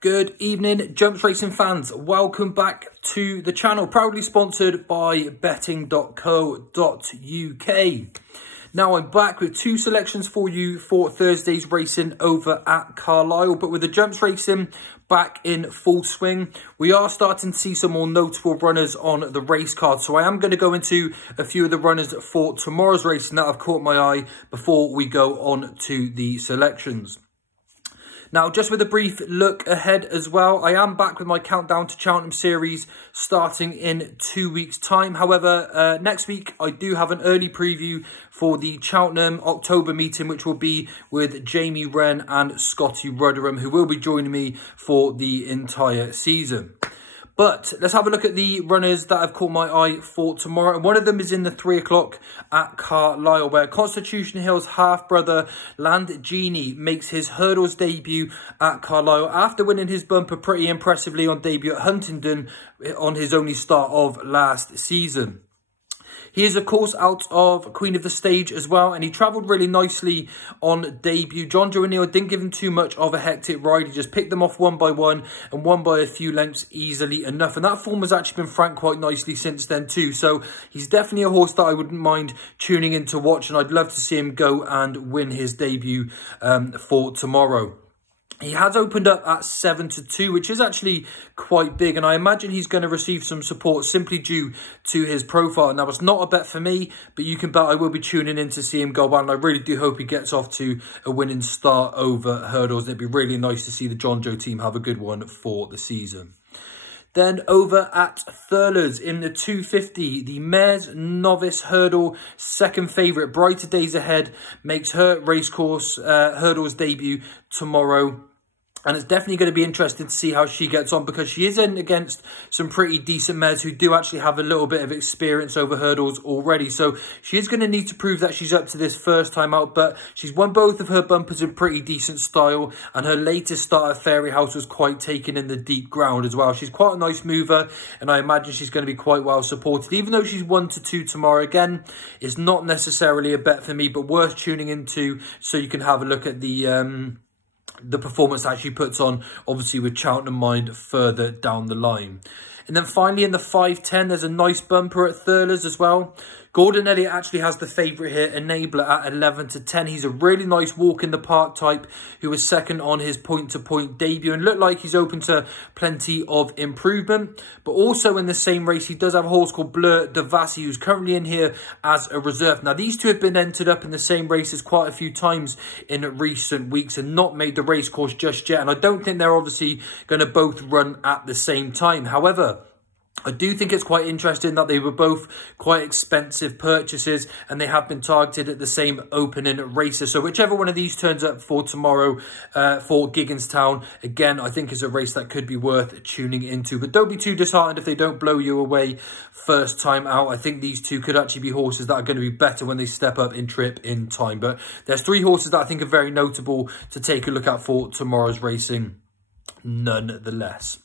Good evening, Jumps Racing fans. Welcome back to the channel, proudly sponsored by betting.co.uk. Now I'm back with two selections for you for Thursday's racing over at Carlisle, but with the Jumps Racing back in full swing, we are starting to see some more notable runners on the race card. So I am going to go into a few of the runners for tomorrow's racing that have caught my eye before we go on to the selections. Now, just with a brief look ahead as well, I am back with my Countdown to Cheltenham series starting in 2 weeks' time. However, next week, I do have an early preview for the Cheltenham October meeting, which will be with Jamie Wren and Scotty Rudderham, who will be joining me for the entire season. But let's have a look at the runners that have caught my eye for tomorrow. And one of them is in the 3 o'clock at Carlisle, where Constitution Hill's half-brother Landgenie makes his hurdles debut at Carlisle after winning his bumper pretty impressively on debut at Huntingdon on his only start of last season. He is, of course, out of Queen of the Stage as well, and he travelled really nicely on debut. John Joe O'Neill didn't give him too much of a hectic ride. He just picked them off one by one and won by a few lengths easily enough. And that form has actually been franked quite nicely since then too. So he's definitely a horse that I wouldn't mind tuning in to watch, and I'd love to see him go and win his debut for tomorrow. He has opened up at 7-2, which is actually quite big, and I imagine he's going to receive some support simply due to his profile. Now, it's not a bet for me, but you can bet I will be tuning in to see him go well, and I really do hope he gets off to a winning start over hurdles. It'd be really nice to see the John Joe team have a good one for the season. Then over at Thurles in the 250, the Mares Novice Hurdle second favourite, Brighter Days Ahead, makes her racecourse hurdles debut tomorrow. And it's definitely going to be interesting to see how she gets on, because she is in against some pretty decent mares who do actually have a little bit of experience over hurdles already. So she is going to need to prove that she's up to this first time out, but she's won both of her bumpers in pretty decent style, and her latest start at Fairy House was quite taken in the deep ground as well. She's quite a nice mover, and I imagine she's going to be quite well supported. Even though she's 1-2 tomorrow, again, it's not necessarily a bet for me, but worth tuning into so you can have a look at the performance that she puts on, obviously with Cheltenham mind further down the line. And then finally in the 5-10, there's a nice bumper at Thurles as well. Gordon Elliot actually has the favourite here, Enabler, at 11-10. He's a really nice walk in the park type who was second on his point-to-point debut and looked like he's open to plenty of improvement. But also in the same race, he does have a horse called Bleu de Vassy, who's currently in here as a reserve. Now, these two have been entered up in the same races quite a few times in recent weeks and not made the race course just yet. And I don't think they're obviously going to both run at the same time. However, I do think it's quite interesting that they were both quite expensive purchases and they have been targeted at the same opening races. So whichever one of these turns up for tomorrow for Gigginstown, again, I think is a race that could be worth tuning into. But don't be too disheartened if they don't blow you away first time out. I think these two could actually be horses that are going to be better when they step up in trip in time. But there's three horses that I think are very notable to take a look at for tomorrow's racing, nonetheless.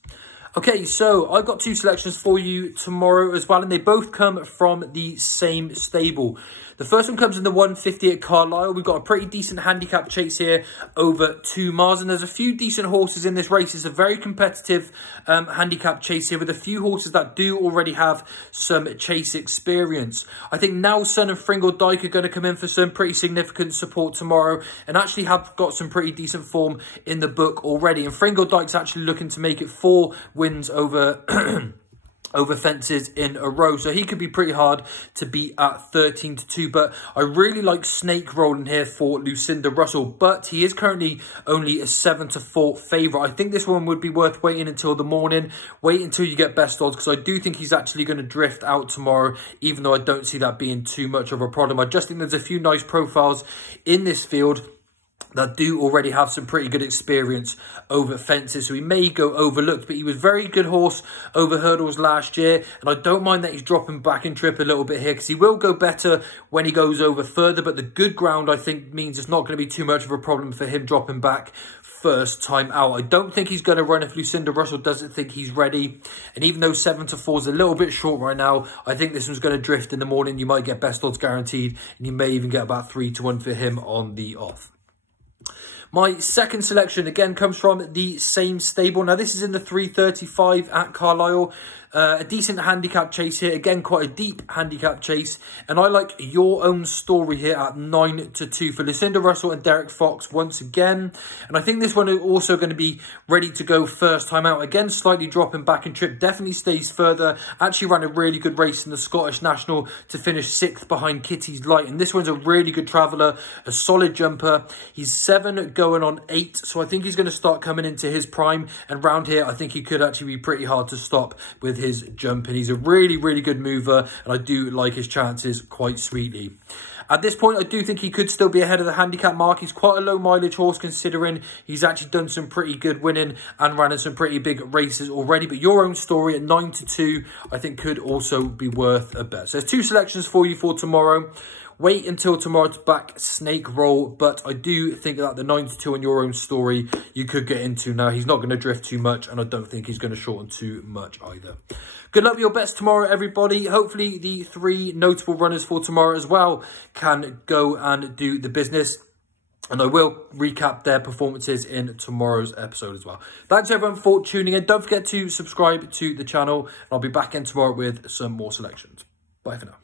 Okay, so I've got two selections for you tomorrow as well, and they both come from the same stable. The first one comes in the 150 at Carlisle. We've got a pretty decent handicap chase here over 2 miles, and there's a few decent horses in this race. It's a very competitive handicap chase here with a few horses that do already have some chase experience. I think Now Sun and Fringle Dyke are going to come in for some pretty significant support tomorrow and actually have got some pretty decent form in the book already. And Fringle Dyke's actually looking to make it 4 wins over over fences in a row, so he could be pretty hard to beat at 13-2. But I really like Snake rolling here for Lucinda Russell, but he is currently only a 7-4 favourite. I think this one would be worth waiting until the morning. Wait until you get best odds, because I do think he's actually going to drift out tomorrow, even though I don't see that being too much of a problem. I just think there's a few nice profiles in this field that do already have some pretty good experience over fences, so he may go overlooked, but he was very good horse over hurdles last year, and I don't mind that he's dropping back in trip a little bit here, because he will go better when he goes over further, but the good ground, I think, means it's not going to be too much of a problem for him dropping back first time out. I don't think he's going to run if Lucinda Russell doesn't think he's ready, and even though 7-4 is a little bit short right now, I think this one's going to drift in the morning. You might get best odds guaranteed, and you may even get about 3-1 for him on the off. My second selection, again, comes from the same stable. Now, this is in the 335 at Carlisle. A decent handicap chase here. Again, quite a deep handicap chase. And I like Your Own Story here at 9-2 for Lucinda Russell and Derek Fox once again. And I think this one is also going to be ready to go first time out. Again, slightly dropping back in trip. Definitely stays further. Actually ran a really good race in the Scottish National to finish 6th behind Kitty's Light. And this one's a really good traveller, a solid jumper. He's 7 going on 8. So I think he's going to start coming into his prime. And round here, I think he could actually be pretty hard to stop with his jump, and he's a really, really good mover, and I do like his chances quite sweetly. At this point, I do think he could still be ahead of the handicap mark. He's quite a low mileage horse considering he's actually done some pretty good winning and ran in some pretty big races already. But Your Own Story at 9-2, I think could also be worth a bet. So there's 2 selections for you for tomorrow. Wait until tomorrow to back Snake Roll, but I do think that the 9-2 on Your Own Story you could get into now. He's not going to drift too much, and I don't think he's going to shorten too much either. Good luck with your bets tomorrow, everybody. Hopefully the 3 notable runners for tomorrow as well can go and do the business. And I will recap their performances in tomorrow's episode as well. Thanks everyone for tuning in. Don't forget to subscribe to the channel. I'll be back in tomorrow with some more selections. Bye for now.